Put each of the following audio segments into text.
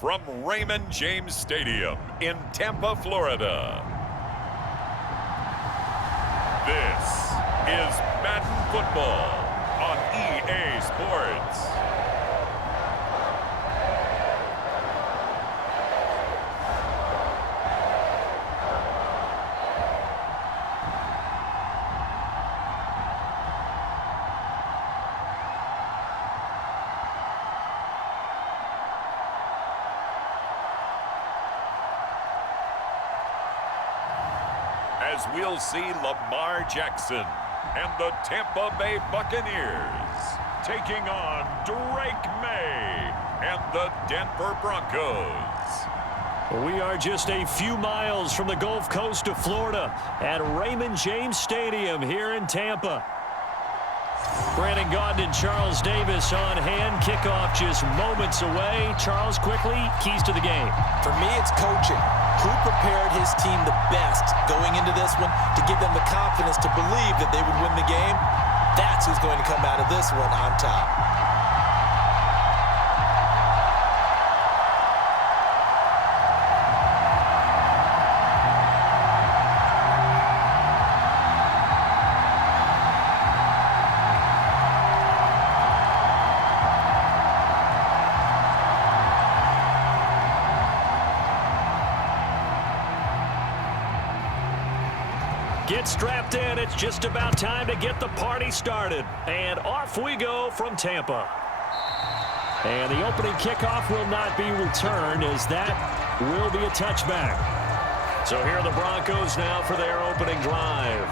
from Raymond James Stadium in Tampa, Florida. This is Madden Football on EA Sports. As we'll see Lamar Jackson and the Tampa Bay Buccaneers taking on Drake May and the Denver Broncos. We are just a few miles from the Gulf Coast of Florida at Raymond James Stadium here in Tampa. Brandon Gaudin and Charles Davis on hand. Kickoff just moments away. Charles, quickly, keys to the game. For me, it's coaching. Who prepared his team the best going into this one to give them the confidence to believe that they would win the game? That's who's going to come out of this one on top. Get strapped in. It's just about time to get the party started. And off we go from Tampa. And the opening kickoff will not be returned, as that will be a touchback. So here are the Broncos now for their opening drive.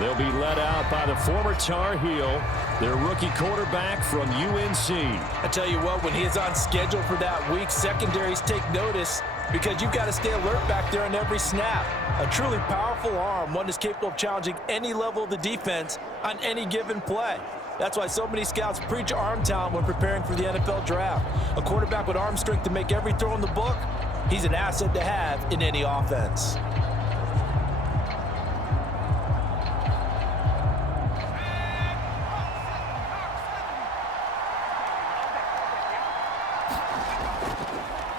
They'll be led out by the former Tar Heel, their rookie quarterback from UNC. I tell you what, when he is on schedule for that week, secondaries take notice, because you've got to stay alert back there on every snap. A truly powerful arm, one that's capable of challenging any level of the defense on any given play. That's why so many scouts preach arm talent when preparing for the NFL draft. A quarterback with arm strength to make every throw in the book, he's an asset to have in any offense.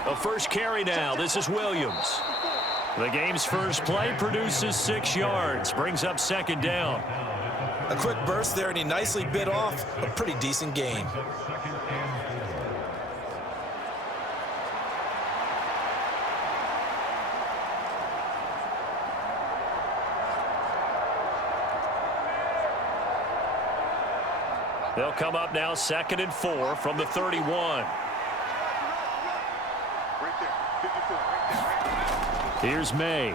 The first carry now. This is Williams. The game's first play produces 6 yards. Brings up second down. A quick burst there, and he nicely bit off a pretty decent gain. They'll come up now 2nd and 4 from the 31. Here's May.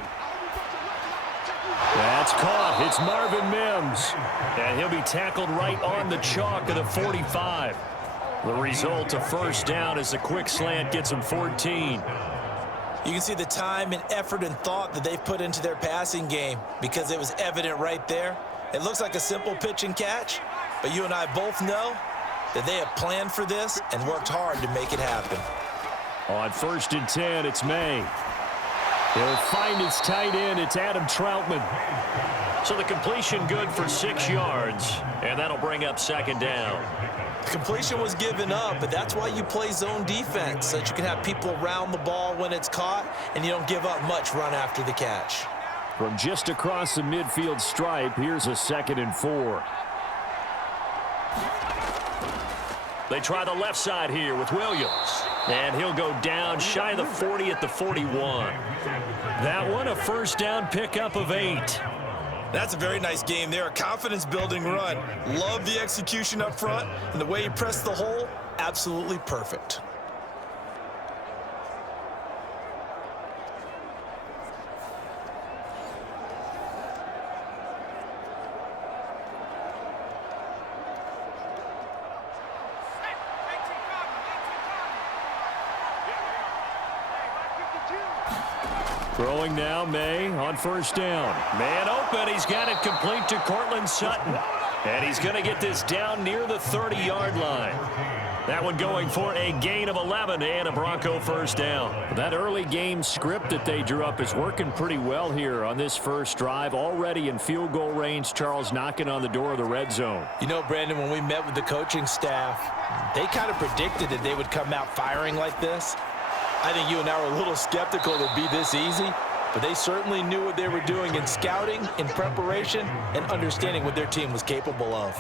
That's caught. It's Marvin Mims. And he'll be tackled right on the chalk of the 45. The result, a first down, as a quick slant gets him 14. You can see the time and effort and thought that they've put into their passing game, because it was evident right there. It looks like a simple pitch and catch, but you and I both know that they have planned for this and worked hard to make it happen. On 1st and 10, it's May. He'll find his tight end. It's Adam Troutman. So the completion good for 6 yards, and that'll bring up second down. The completion was given up, but that's why you play zone defense, so that you can have people around the ball when it's caught, and you don't give up much run after the catch. From just across the midfield stripe, here's a 2nd and 4. They try the left side here with Williams. And he'll go down shy of the 40 at the 41. That one, a first down pickup of 8. That's a very nice game there. A confidence-building run. Love the execution up front, and the way he pressed the hole, absolutely perfect. Throwing now, May on first down. Man open. He's got it complete to Cortland Sutton. And he's going to get this down near the 30-yard line. That one going for a gain of 11 and a Bronco first down. That early game script that they drew up is working pretty well here on this first drive. Already in field goal range, Charles knocking on the door of the red zone. You know, Brandon, when we met with the coaching staff, they kind of predicted that they would come out firing like this. I think you and I were a little skeptical it would be this easy, but they certainly knew what they were doing in scouting, in preparation, and understanding what their team was capable of.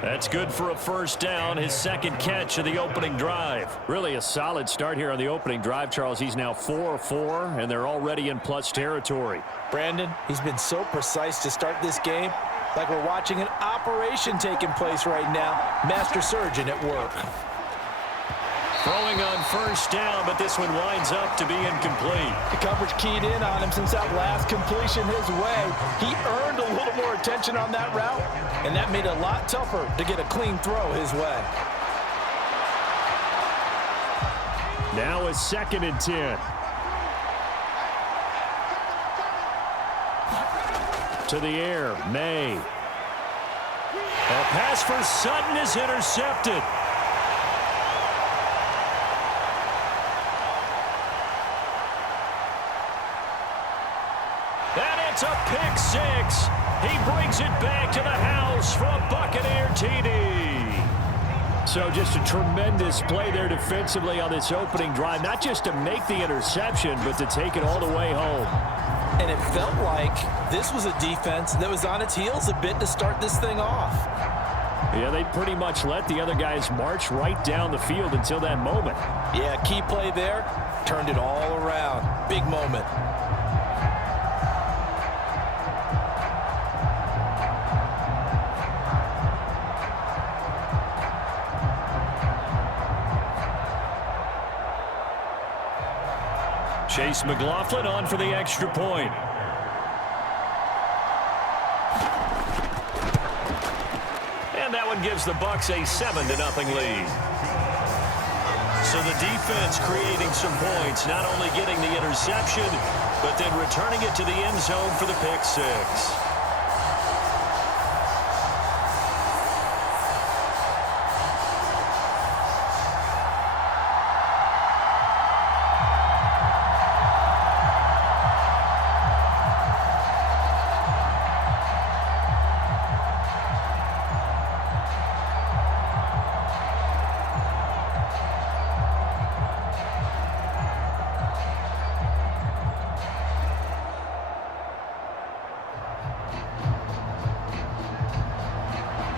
That's good for a first down, his second catch of the opening drive. Really a solid start here on the opening drive, Charles. He's now 4-4, and they're already in plus territory. Brandon, he's been so precise to start this game, like we're watching an operation taking place right now. Master surgeon at work. Throwing on first down, but this one winds up to be incomplete. The coverage keyed in on him since that last completion his way. He earned a little more attention on that route, and that made it a lot tougher to get a clean throw his way. Now a 2nd and 10. To the air, May. A pass for Sutton is intercepted. And it's a pick six. He brings it back to the house for a Buccaneer TD. So just a tremendous play there defensively on this opening drive. Not just to make the interception, but to take it all the way home. And it felt like this was a defense that was on its heels a bit to start this thing off. Yeah, they pretty much let the other guys march right down the field until that moment. Yeah, key play there. Turned it all around. Big moment. Chase McLaughlin on for the extra point. And that one gives the Bucs a 7-0 lead. So the defense creating some points, not only getting the interception, but then returning it to the end zone for the pick six.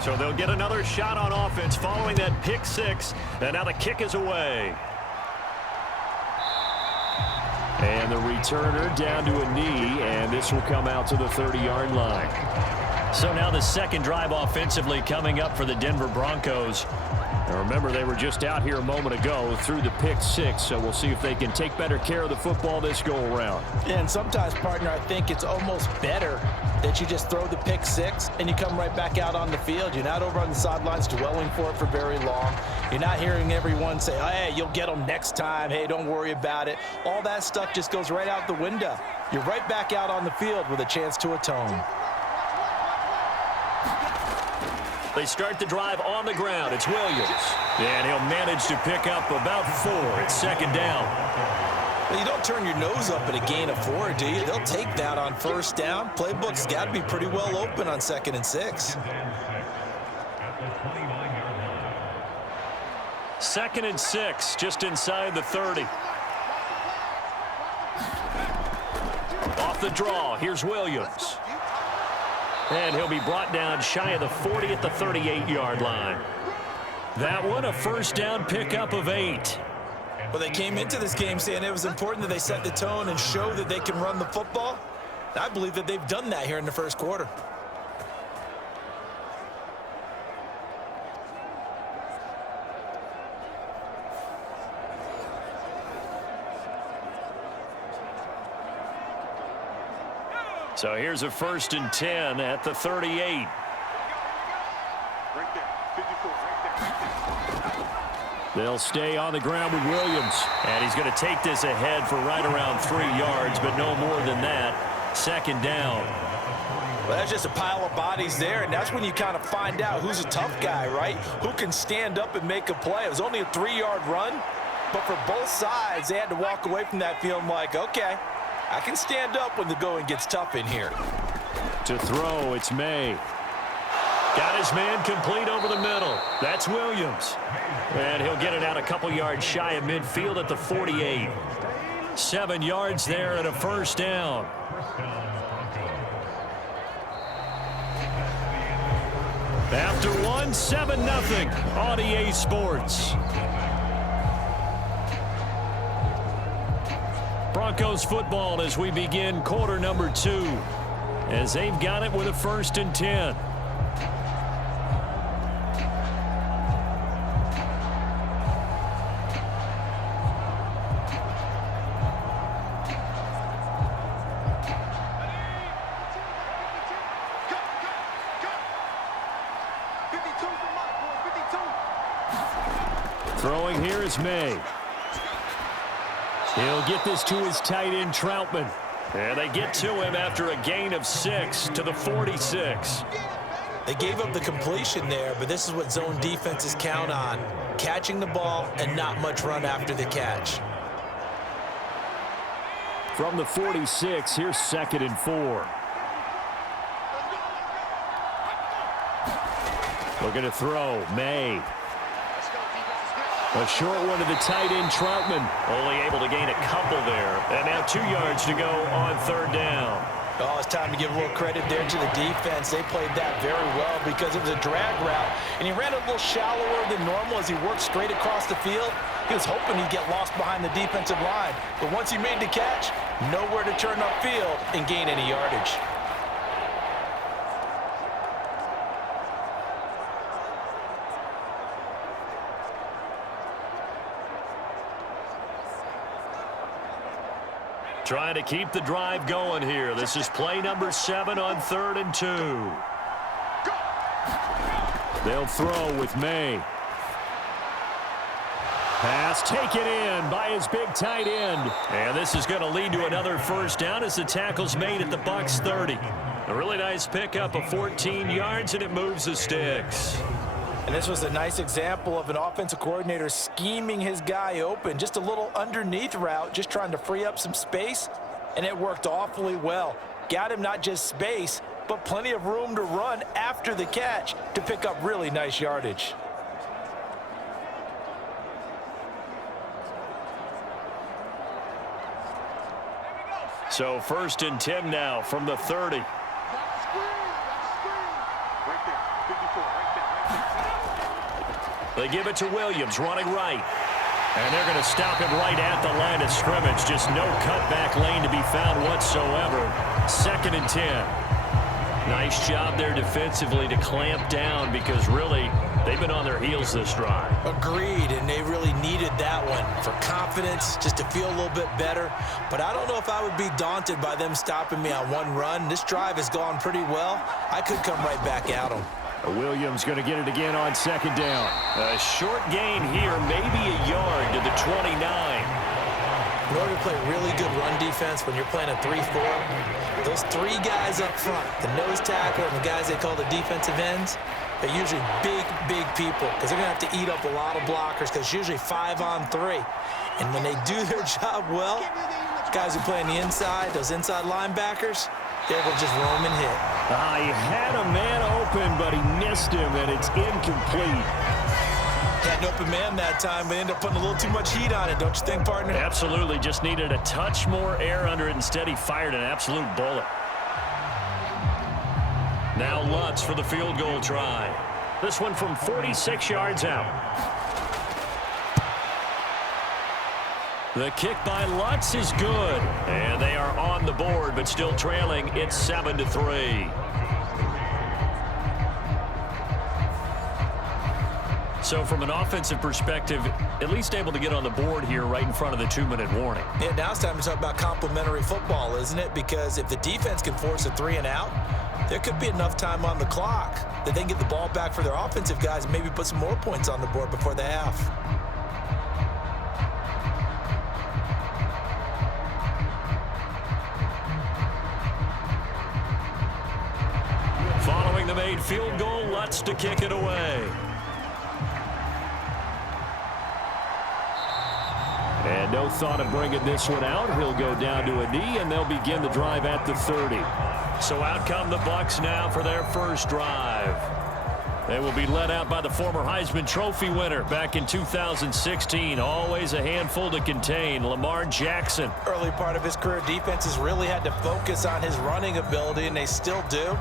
So they'll get another shot on offense following that pick six. And now the kick is away. And the returner down to a knee, and this will come out to the 30-yard line. So now the second drive offensively coming up for the Denver Broncos. Now remember, they were just out here a moment ago through the pick six, so we'll see if they can take better care of the football this go-around. Yeah, and sometimes, partner, I think it's almost better that you just throw the pick six and you come right back out on the field. You're not over on the sidelines dwelling for it for very long. You're not hearing everyone say, oh, hey, you'll get them next time. Hey, don't worry about it. All that stuff just goes right out the window. You're right back out on the field with a chance to atone. They start the drive on the ground. It's Williams. And he'll manage to pick up about 4. It's second down. Well, you don't turn your nose up at a gain of 4, do you? They'll take that on first down. Playbook's got to be pretty well open on 2nd and 6. 2nd and 6, just inside the 30. Off the draw, here's Williams. And he'll be brought down shy of the 40 at the 38-yard line. That one, a first down pickup of 8. Well, they came into this game saying it was important that they set the tone and show that they can run the football. I believe that they've done that here in the first quarter. So here's a 1st and 10 at the 38. Right there, 54, right there. They'll stay on the ground with Williams. And he's going to take this ahead for right around 3 yards, but no more than that. 2nd down. Well, that's just a pile of bodies there, and that's when you kind of find out who's a tough guy, right? Who can stand up and make a play. It was only a 3-yard run, but for both sides, they had to walk away from that feeling like, okay, I can stand up when the going gets tough in here. To throw, it's May. Got his man complete over the middle. That's Williams. And he'll get it out a couple yards shy of midfield at the 48. 7 yards there and a first down. After one, 7-0 on EA Sports. Broncos football as we begin quarter number 2. As they've got it with a 1st and 10. Throwing here is May. He'll get this to his tight end, Troutman. And they get to him after a gain of 6 to the 46. They gave up the completion there, but this is what zone defenses count on. Catching the ball and not much run after the catch. From the 46, here's 2nd and 4. Looking to throw, May. A short one to the tight end, Troutman. Only able to gain a couple there. And now 2 yards to go on 3rd down. Oh, it's time to give a little credit there to the defense. They played that very well because it was a drag route. And he ran a little shallower than normal as he worked straight across the field. He was hoping he'd get lost behind the defensive line. But once he made the catch, nowhere to turn upfield and gain any yardage. Trying to keep the drive going here. This is play number 7 on 3rd and 2. They'll throw with May. Pass taken in by his big tight end. And this is going to lead to another first down as the tackle's made at the Bucs 30. A really nice pickup of 14 yards, and it moves the sticks. And this was a nice example of an offensive coordinator scheming his guy open. Just a little underneath route, just trying to free up some space, and it worked awfully well. Got him not just space, but plenty of room to run after the catch to pick up really nice yardage. So 1st and 10 now from the 30. They give it to Williams, running right. And they're going to stop him right at the line of scrimmage. Just no cutback lane to be found whatsoever. 2nd and 10. Nice job there defensively to clamp down because really they've been on their heels this drive. Agreed, and they really needed that one for confidence, just to feel a little bit better. But I don't know if I would be daunted by them stopping me on one run. This drive has gone pretty well. I could come right back at them. Williams going to get it again on 2nd down. A short gain here, maybe a yard to the 29. In order to play really good run defense when you're playing a 3-4, those 3 guys up front, the nose tackle and the guys they call the defensive ends, they're usually big people because they're going to have to eat up a lot of blockers because it's usually 5 on 3. And when they do their job well, guys who play on the inside, those inside linebackers, they will just roam and hit. He had a man open, but he missed him, and it's incomplete. Had an open man that time, but ended up putting a little too much heat on it, don't you think, partner? Absolutely. Just needed a touch more air under it. Instead, he fired an absolute bullet. Now Lutz for the field goal try. This one from 46 yards out. The kick by Lutz is good. And they are on the board, but still trailing. It's 7-3. So from an offensive perspective, at least able to get on the board here right in front of the 2-minute warning. Yeah, now it's time to talk about complementary football, isn't it? Because if the defense can force a 3 and out, there could be enough time on the clock that they can get the ball back for their offensive guys and maybe put some more points on the board before the half. Following the made field goal, Lutz to kick it away. And no thought of bringing this one out. He'll go down to a knee, and they'll begin the drive at the 30. So out come the Bucs now for their first drive. They will be led out by the former Heisman Trophy winner back in 2016. Always a handful to contain, Lamar Jackson. Early part of his career, defenses really had to focus on his running ability, and they still do.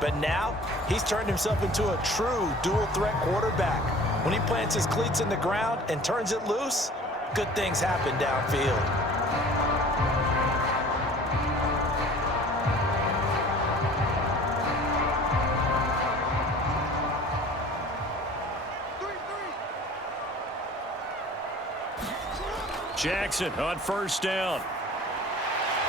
But now, he's turned himself into a true dual-threat quarterback. When he plants his cleats in the ground and turns it loose, good things happen downfield. Jackson on first down.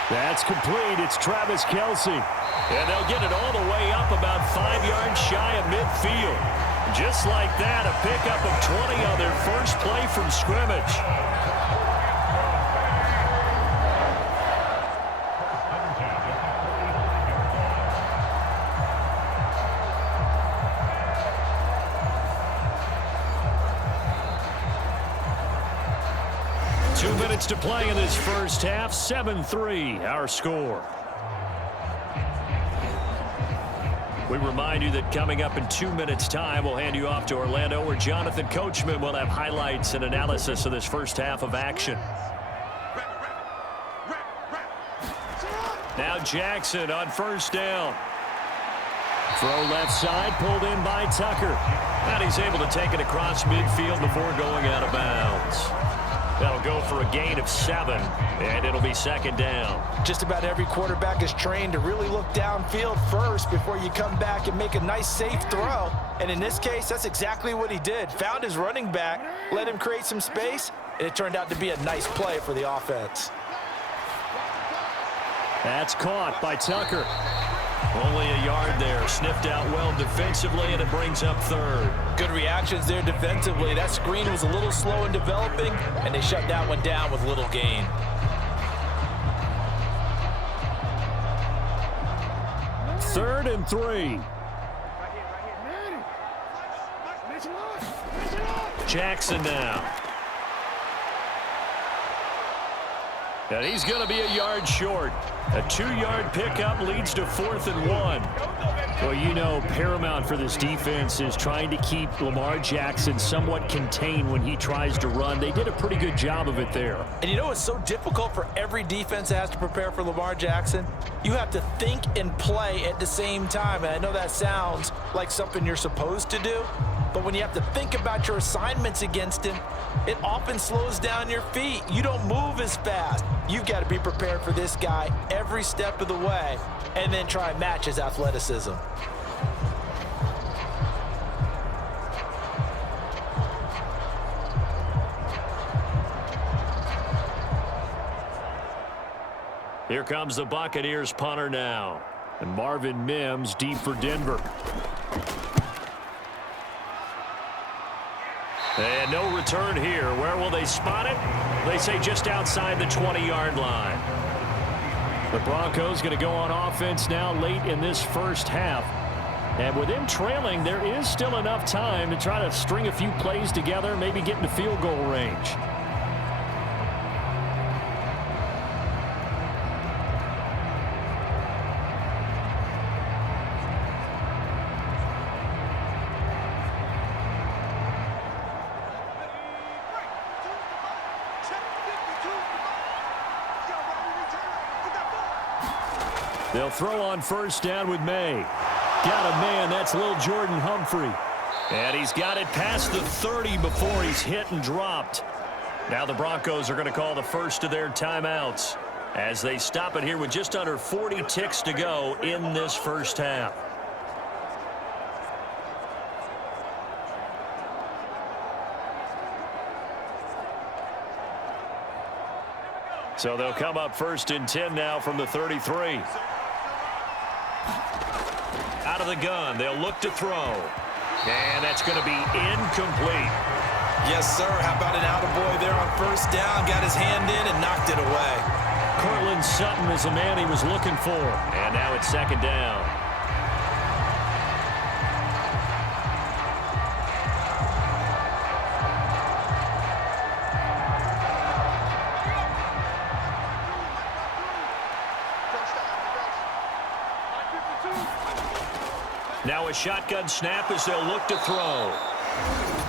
That's complete. It's Travis Kelce. And they'll get it all the way up about 5 yards shy of midfield. Just like that, a pickup of 20 on their first play from scrimmage. 2 minutes to play in this first half. 7-3 our score. We remind you that coming up in 2 minutes time, we'll hand you off to Orlando, where Jonathan Coachman will have highlights and analysis of this first half of action. Now Jackson on first down. Throw left side, pulled in by Tucker. And he's able to take it across midfield before going out of bounds. That'll go for a gain of 7, and it'll be second down. Just about every quarterback is trained to really look downfield first before you come back and make a nice, safe throw. And in this case, that's exactly what he did. Found his running back, let him create some space, and it turned out to be a nice play for the offense. That's caught by Tucker. Only a yard there. Sniffed out well defensively, and it brings up third. Good reactions there defensively. That screen was a little slow in developing, and they shut that one down with little gain. Third and 3. Jackson now. And he's going to be a yard short. A 2-yard pickup leads to 4th and 1. Well, you know, paramount for this defense is trying to keep Lamar Jackson somewhat contained when he tries to run. They did a pretty good job of it there. And you know, it's so difficult for every defense that has to prepare for Lamar Jackson. You have to think and play at the same time. And I know that sounds like something you're supposed to do, but when you have to think about your assignments against him, it often slows down your feet. You don't move as fast. You've got to be prepared for this guy every step of the way and then try and match his athleticism. Here comes the Buccaneers punter now. And Marvin Mims deep for Denver. And no return here. Where will they spot it? They say just outside the 20-yard line. The Broncos going to go on offense now late in this first half. And with them trailing, there is still enough time to try to string a few plays together, maybe get into field goal range. They'll throw on first down with May. Got a man, that's little Jordan Humphrey. And he's got it past the 30 before he's hit and dropped. Now the Broncos are going to call the first of their timeouts as they stop it here with just under 40 ticks to go in this first half. So they'll come up 1st and 10 now from the 33. Out of the gun, they'll look to throw. And that's going to be incomplete. Yes, sir. How about an attaboy there on first down? Got his hand in and knocked it away. Courtland Sutton is the man he was looking for. And now it's second down. Now a shotgun snap as they'll look to throw.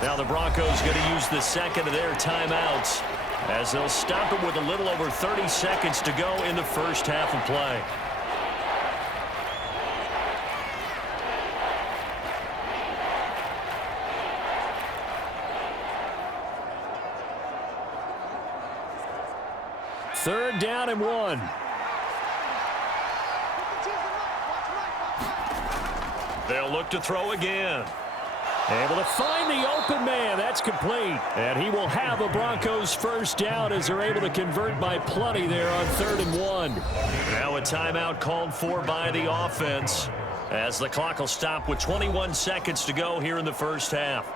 Now the Broncos going to use the second of their timeouts as they'll stop it with a little over 30 seconds to go in the first half of play. Third down and 1. They'll look to throw again. Able to find the open man. That's complete. And he will have a Broncos first down as they're able to convert by plenty there on 3rd and 1. Now a timeout called for by the offense as the clock will stop with 21 seconds to go here in the first half.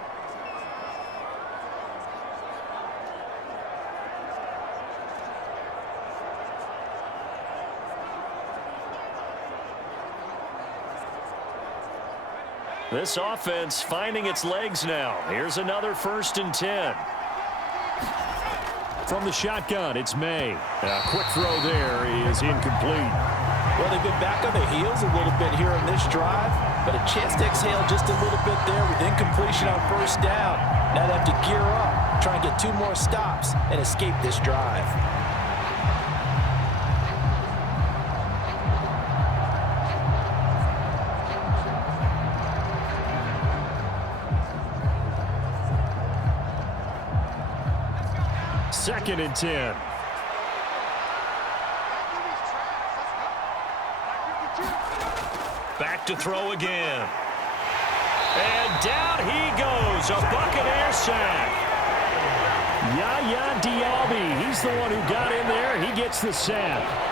This offense finding its legs now. Here's another 1st and 10. From the shotgun, it's May. A quick throw there is incomplete. Well, they've been back on their heels a little bit here on this drive, but a chance to exhale just a little bit there with incompletion on 1st down. Now they have to gear up, try and get 2 more stops and escape this drive. Second and 10. Back to throw again. And down he goes. A Buccaneer sack. Yaya Diaby. He's the one who got in there. He gets the sack.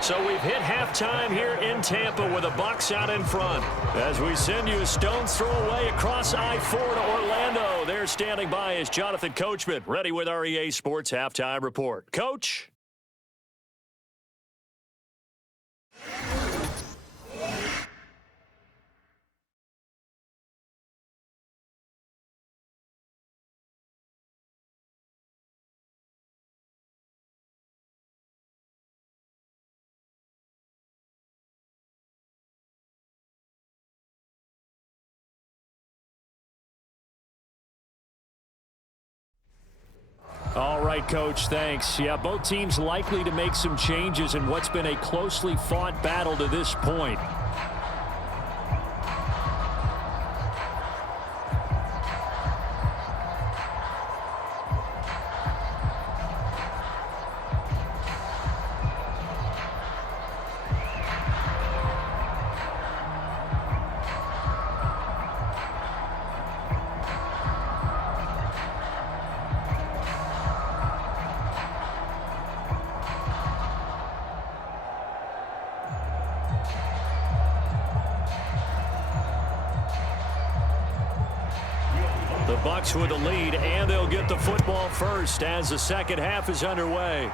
So we've hit halftime here in Tampa with the Bucs out in front. As we send you a stone's throw away across I-4 to Orlando. There standing by is Jonathan Coachman, ready with our EA Sports Halftime Report. Coach? All right, Coach, thanks. Yeah, both teams likely to make some changes in what's been a closely fought battle to this point. The Bucs with a lead, and they'll get the football first as the second half is underway.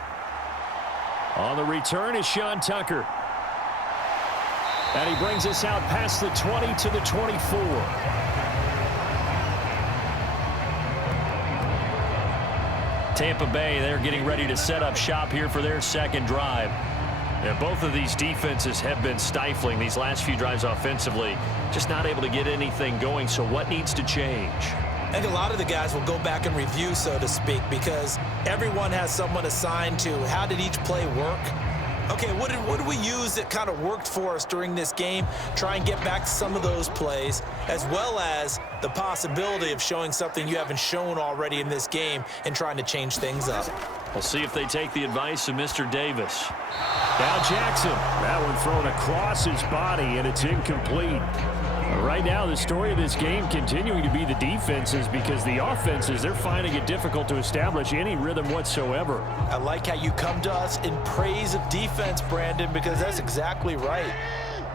On the return is Sean Tucker. And he brings us out past the 20 to the 24. Tampa Bay, they're getting ready to set up shop here for their second drive. And both of these defenses have been stifling these last few drives offensively. Just not able to get anything going, so what needs to change? I think a lot of the guys will go back and review, so to speak, because everyone has someone assigned to how did each play work. Okay, what did we use that kind of worked for us during this game? Try and get back to some of those plays, as well as the possibility of showing something you haven't shown already in this game and trying to change things up. We'll see if they take the advice of Mr. Davis. Now Jackson. That one thrown across his body, and it's incomplete. Right now, the story of this game continuing to be the defenses, because the offenses, they're finding it difficult to establish any rhythm whatsoever. I like how you come to us in praise of defense, Brandon, because that's exactly right.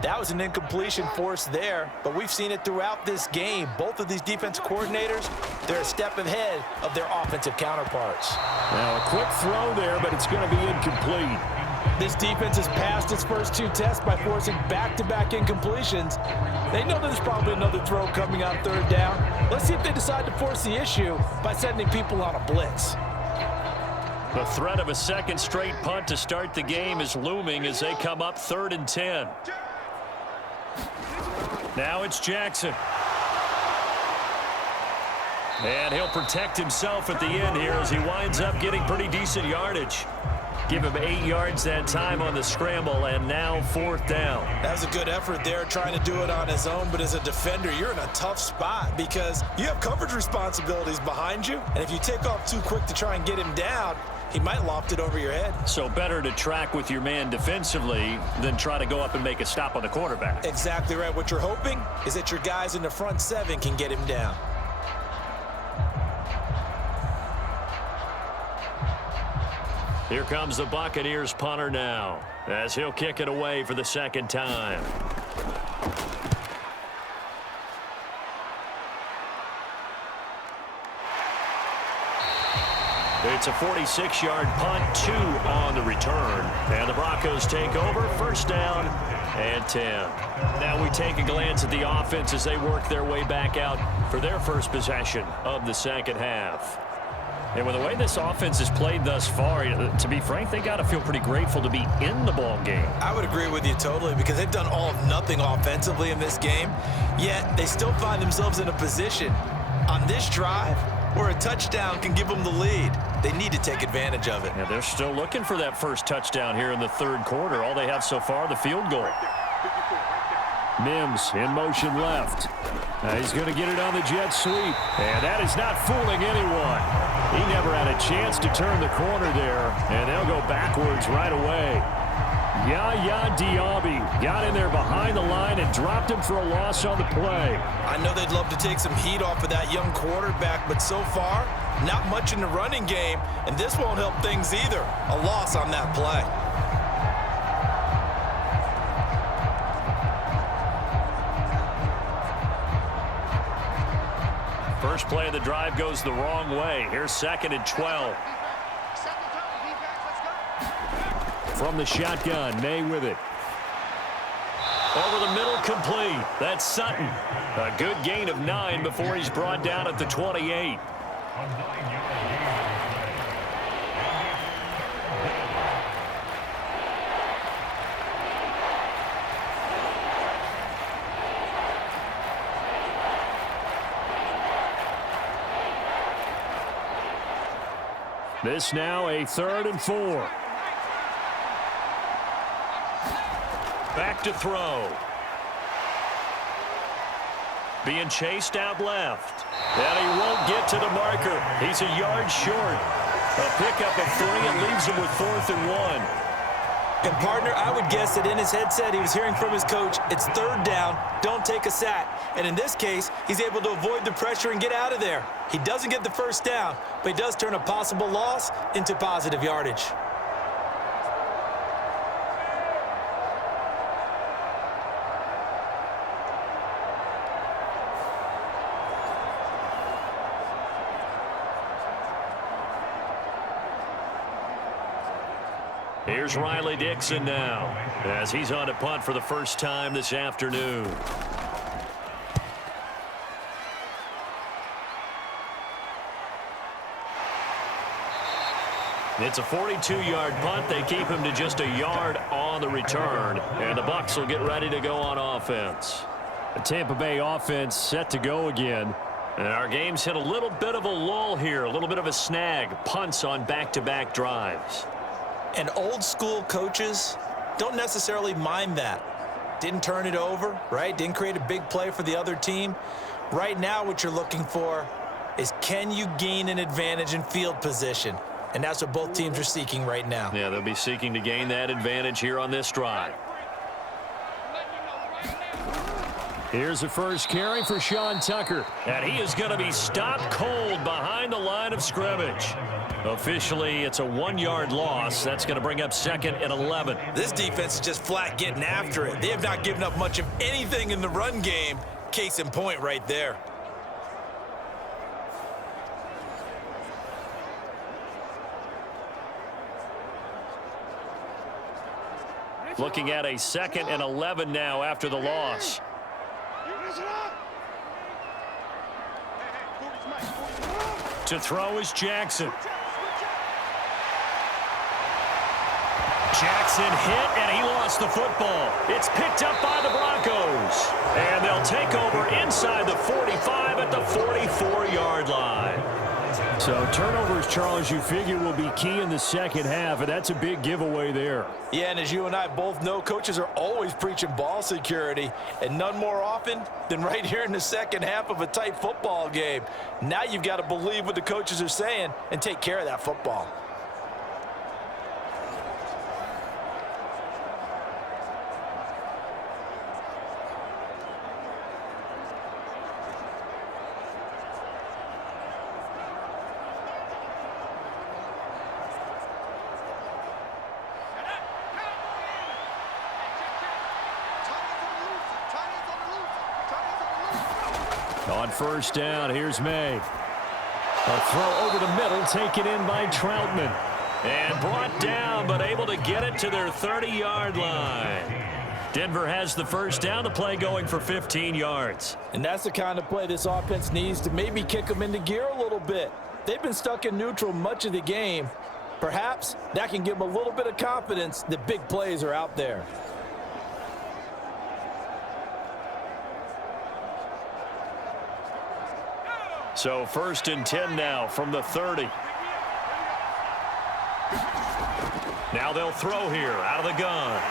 That was an incompletion forced there, but we've seen it throughout this game. Both of these defense coordinators, they're a step ahead of their offensive counterparts. Now a quick throw there, but it's going to be incomplete. This defense has passed its first 2 tests by forcing back-to-back incompletions. They know there's probably another throw coming on 3rd down. Let's see if they decide to force the issue by sending people on a blitz. The threat of a second straight punt to start the game is looming as they come up 3rd and 10. Now it's Jackson. And he'll protect himself at the end here as he winds up getting pretty decent yardage. Give him 8 yards that time on the scramble, and now 4th down. That was a good effort there, trying to do it on his own, but as a defender, you're in a tough spot because you have coverage responsibilities behind you, and if you take off too quick to try and get him down, he might loft it over your head. So better to track with your man defensively than try to go up and make a stop on the quarterback. Exactly right. What you're hoping is that your guys in the front 7 can get him down. Here comes the Buccaneers punter now as he'll kick it away for the 2nd time. It's a 46-yard punt, 2 on the return. And the Broncos take over, 1st down and 10. Now we take a glance at the offense as they work their way back out for their first possession of the 2nd half. And with the way this offense has played thus far, to be frank, they got to feel pretty grateful to be in the ball game. I would agree with you totally because they've done all of nothing offensively in this game, yet they still find themselves in a position on this drive where a touchdown can give them the lead. They need to take advantage of it. Yeah, they're still looking for that first touchdown here in the 3rd quarter. All they have so far, the field goal. Mims in motion left. He's going to get it on the jet sweep. And that is not fooling anyone. He never had a chance to turn the corner there. And they'll go backwards right away. Yaya Diaby got in there behind the line and dropped him for a loss on the play. I know they'd love to take some heat off of that young quarterback, but so far, not much in the running game. And this won't help things either. A loss on that play. First play of the drive goes the wrong way. Here's 2nd and 12. From the shotgun, May with it. Over the middle, complete. That's Sutton. A good gain of 9 before he's brought down at the 28. This now a 3rd and 4. Back to throw. Being chased out left. And he won't get to the marker. He's a yard short. A pickup of 3 and leaves him with 4th and 1. And, partner, I would guess that in his headset he was hearing from his coach, it's 3rd down, don't take a sack. And in this case, he's able to avoid the pressure and get out of there. He doesn't get the 1st down, but he does turn a possible loss into positive yardage. Here's Riley Dixon now as he's on to punt for the first time this afternoon. It's a 42-yard punt. They keep him to just a yard on the return, and the Bucs will get ready to go on offense. The Tampa Bay offense set to go again. And our game's hit a little bit of a lull here, a little bit of a snag. Punts on back-to-back drives. And old school coaches don't necessarily mind that. Didn't turn it over, right? Didn't create a big play for the other team. Right now what you're looking for is can you gain an advantage in field position? And that's what both teams are seeking right now. Yeah, they'll be seeking to gain that advantage here on this drive. Here's the first carry for Sean Tucker. And he is going to be stopped cold behind the line of scrimmage. Officially, it's a 1-yard loss. That's going to bring up 2nd and 11. This defense is just flat getting after it. They have not given up much of anything in the run game. Case in point right there. Looking at a 2nd and 11 now after the loss. To throw is Jackson. Jackson hit, and he lost the football. It's picked up by the Broncos. And they'll take over inside the 45 at the 44-yard line. So turnovers, Charles, you figure will be key in the second half, and that's a big giveaway there. Yeah, and as you and I both know, coaches are always preaching ball security, and none more often than right here in the second half of a tight football game. Now you've got to believe what the coaches are saying and take care of that football. On first down, here's May. A throw over the middle, taken in by Troutman. And brought down, but able to get it to their 30-yard line. Denver has the first down, the play going for 15 yards. And that's the kind of play this offense needs to maybe kick them into gear a little bit. They've been stuck in neutral much of the game. Perhaps that can give them a little bit of confidence that big plays are out there. So first and 10 now from the 30. Now they'll throw here out of the gun.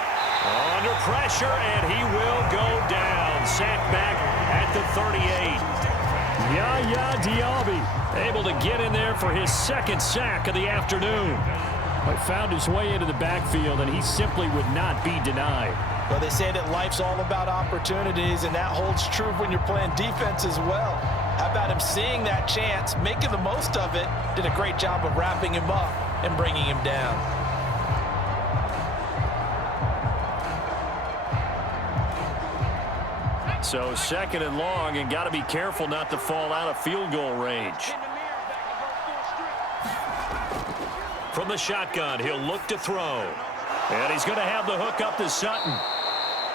Under pressure, and he will go down. Sacked back at the 38. Yaya Diaby able to get in there for his second sack of the afternoon. He found his way into the backfield, and he simply would not be denied. Well, they say that life's all about opportunities, and that holds true when you're playing defense as well. How about him seeing that chance, making the most of it, did a great job of wrapping him up and bringing him down. So second and long, and got to be careful not to fall out of field goal range. From the shotgun, he'll look to throw. And he's going to have the hook up to Sutton.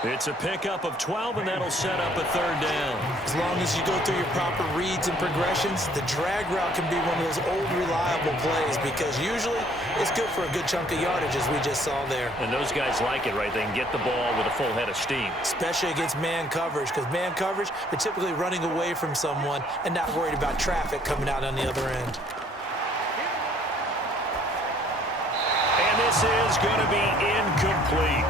It's a pickup of 12, and that'll set up a third down. As long as you go through your proper reads and progressions, the drag route can be one of those old reliable plays because usually it's good for a good chunk of yardage, as we just saw there. And those guys like it, right? They can get the ball with a full head of steam. Especially against man coverage, because man coverage, they're typically running away from someone and not worried about traffic coming out on the other end. And this is going to be incomplete.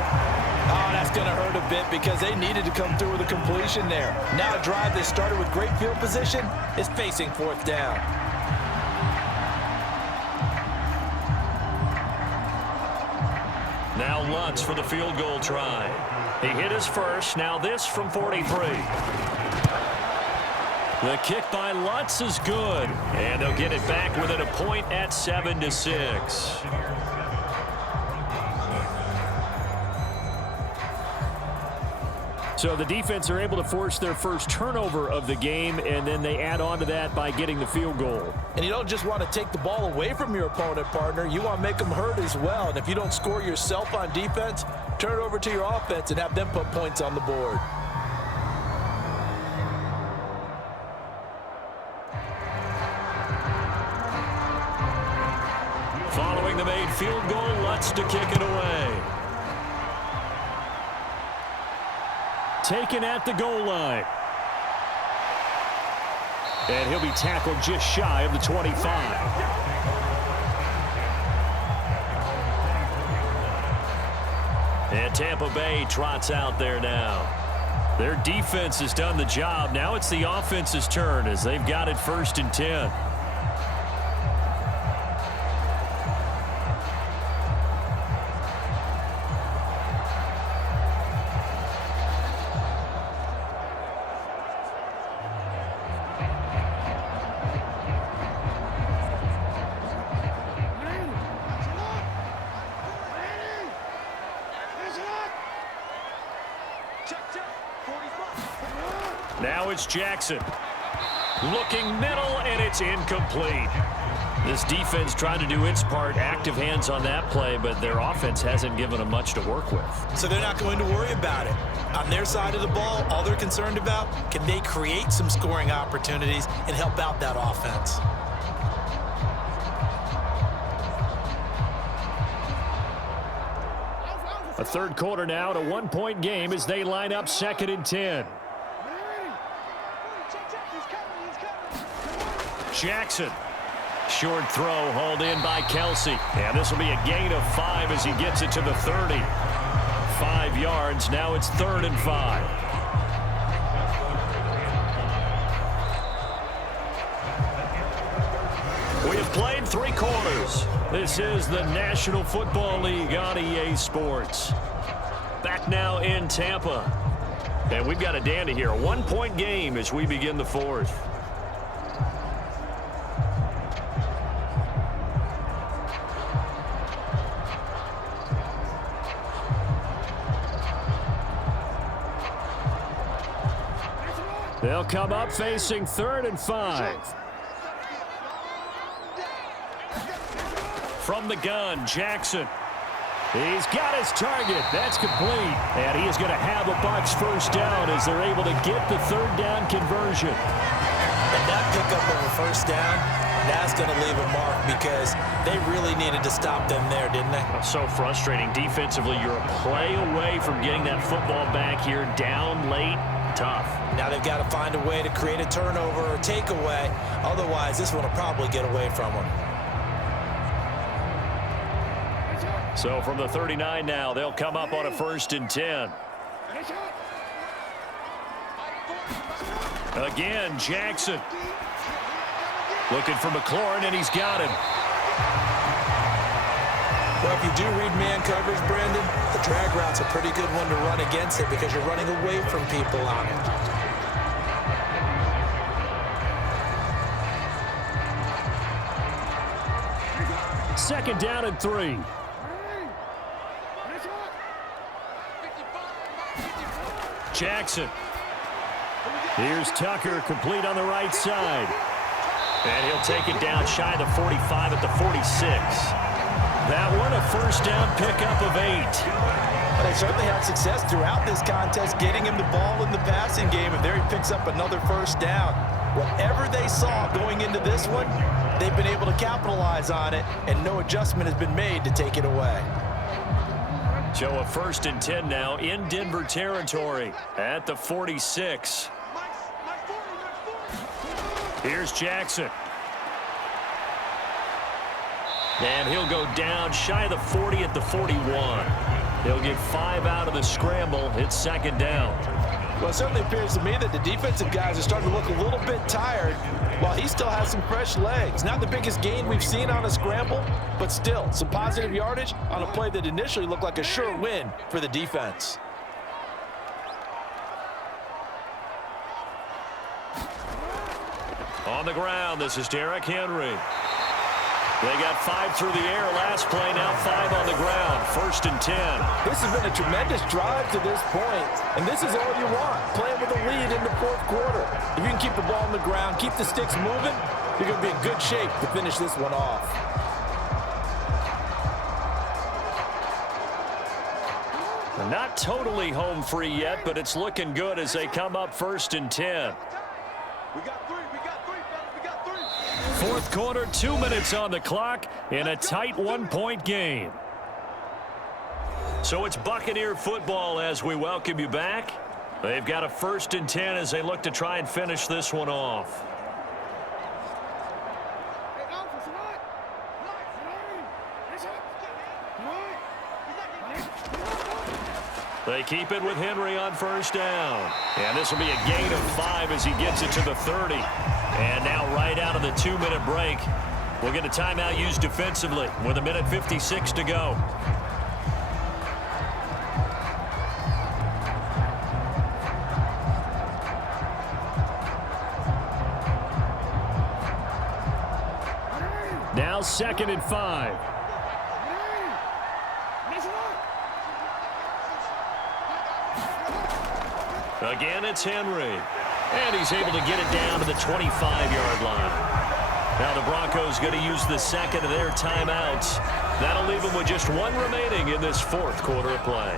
Oh, that's going to hurt a bit because they needed to come through with a completion there. Now a drive that started with great field position is facing fourth down. Now Lutz for the field goal try. He hit his first. Now this from 43. The kick by Lutz is good. And they'll get it back within a point at 7-6. So the defense are able to force their first turnover of the game, and then they add on to that by getting the field goal. And you don't just want to take the ball away from your opponent, partner. You want to make them hurt as well. And if you don't score yourself on defense, turn it over to your offense and have them put points on the board. Following the made field goal, Lutz to kick it away. Taken at the goal line. And he'll be tackled just shy of the 25. And Tampa Bay trots out there now. Their defense has done the job. Now it's the offense's turn as they've got it first and 10. Now it's Jackson. Looking middle, and it's incomplete. This defense trying to do its part. Active hands on that play, but their offense hasn't given them much to work with. So they're not going to worry about it. On their side of the ball, all they're concerned about, can they create some scoring opportunities and help out that offense? A third quarter now at a one-point game as they line up 2nd and 10. Jackson. Short throw hauled in by Kelsey. And this will be a gain of 5 as he gets it to the 30. 5 yards. Now it's 3rd and 5. We have played 3 quarters. This is the National Football League on EA Sports. Back now in Tampa. And we've got a dandy here. A one-point game as we begin the 4th. They'll come up facing 3rd and 5. From the gun, Jackson. He's got his target. That's complete. And he is going to have a Bucs first down as they're able to get the 3rd down conversion. And that pickup of a first down, that's going to leave a mark because they really needed to stop them there, didn't they? So frustrating. Defensively, you're a play away from getting that football back here down late. Tough. Now they've got to find a way to create a turnover or takeaway. Otherwise, this one will probably get away from them. So from the 39 now, they'll come up on a 1st and 10. Again, Jackson. Looking for McLaurin, and he's got him. Well, if you do read man coverage, Brandon, the drag route's a pretty good one to run against it because you're running away from people on it. Second down and 3. Jackson. Here's Tucker, complete on the right side. And he'll take it down shy of the 45 at the 46. That one a first down pickup of 8. But they certainly had success throughout this contest getting him the ball in the passing game, and there he picks up another first down. Whatever they saw going into this one, they've been able to capitalize on it, and no adjustment has been made to take it away. So a 1st and 10 now in Denver territory at the 46. Here's Jackson. And he'll go down shy of the 40 at the 41. He'll get 5 out of the scramble. It's 2nd down. Well, it certainly appears to me that the defensive guys are starting to look a little bit tired while he still has some fresh legs. Not the biggest gain we've seen on a scramble, but still some positive yardage on a play that initially looked like a sure win for the defense. On the ground, this is Derrick Henry. They got 5 through the air last play, now 5 on the ground. 1st and 10. This has been a tremendous drive to this point, and this is all you want, playing with a lead in the 4th quarter. If you can keep the ball on the ground, keep the sticks moving, you're going to be in good shape to finish this one off. Not totally home free yet, but it's looking good as they come up 1st and 10. We got 3. 4th quarter, 2 minutes on the clock in a tight 1-point game. So it's Buccaneer football as we welcome you back. They've got a 1st and 10 as they look to try and finish this one off. They keep it with Henry on 1st down. And this will be a gain of 5 as he gets it to the 30. And now right out of the 2-minute break, we'll get a timeout used defensively with 1:56 to go. Now 2nd and 5. Again, it's Henry. And he's able to get it down to the 25-yard line. Now the Broncos going to use the 2nd of their timeouts. That'll leave them with just 1 remaining in this 4th quarter of play.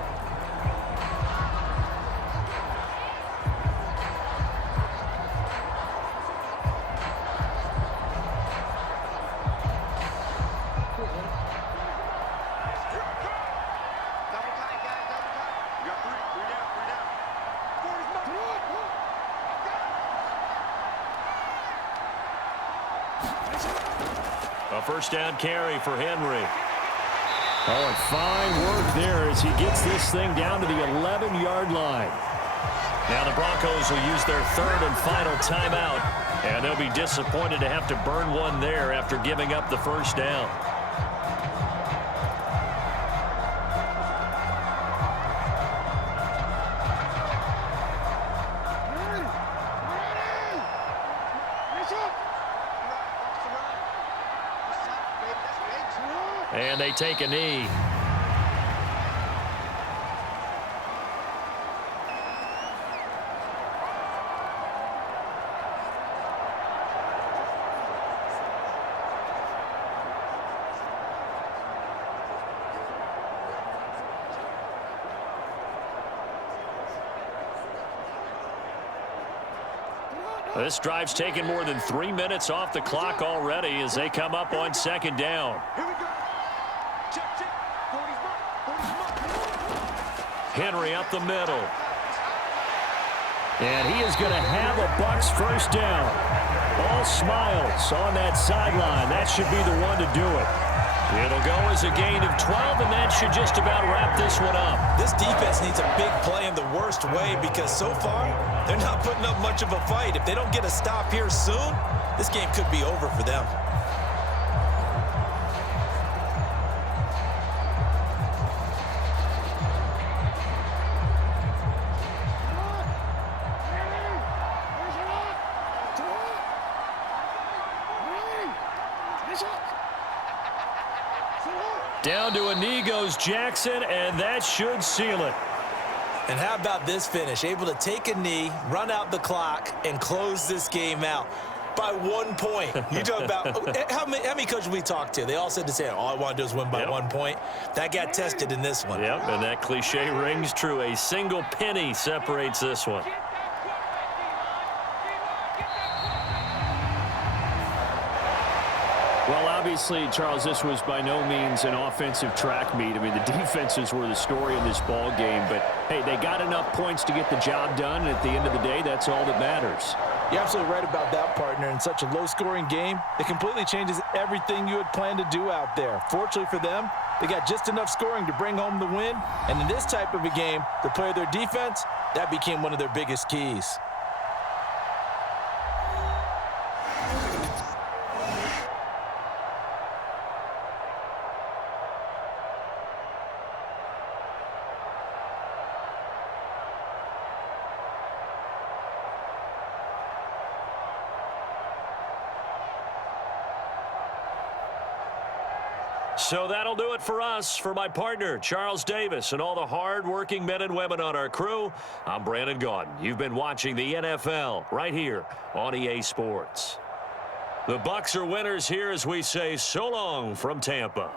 first down carry for Henry. Oh, and fine work there as he gets this thing down to the 11-yard line. Now the Broncos will use their third and final timeout, and they'll be disappointed to have to burn one there after giving up the first down. And they take a knee. This drive's taken more than 3 minutes off the clock already as they come up on second down. Here we go. Check, check. 40's mark. 40's mark. Henry up the middle. And he is going to have a Bucs first down. All smiles on that sideline. That should be the one to do it. It'll go as a gain of 12, and that should just about wrap this one up. This defense needs a big play in the worst way because so far, they're not putting up much of a fight. If they don't get a stop here soon, this game could be over for them. Down to a knee goes Jackson, and that should seal it. And how about this finish? Able to take a knee, run out the clock, and close this game out by 1 point. You talk about how many coaches we talked to? They all said the same. All I want to do is win by 1 point. That got tested in this one. Yep, and that cliche rings true. A single penny separates this one. Well, obviously, Charles, this was by no means an offensive track meet. I mean, the defenses were the story in this ball game. But, hey, they got enough points to get the job done. And at the end of the day, that's all that matters. You're absolutely right about that, partner. In such a low-scoring game, it completely changes everything you had planned to do out there. Fortunately for them, they got just enough scoring to bring home the win. And in this type of a game, to play their defense, that became one of their biggest keys. So that'll do it for us. For my partner, Charles Davis, and all the hard-working men and women on our crew, I'm Brandon Gaudin. You've been watching the NFL right here on EA Sports. The Bucs are winners here as we say so long from Tampa.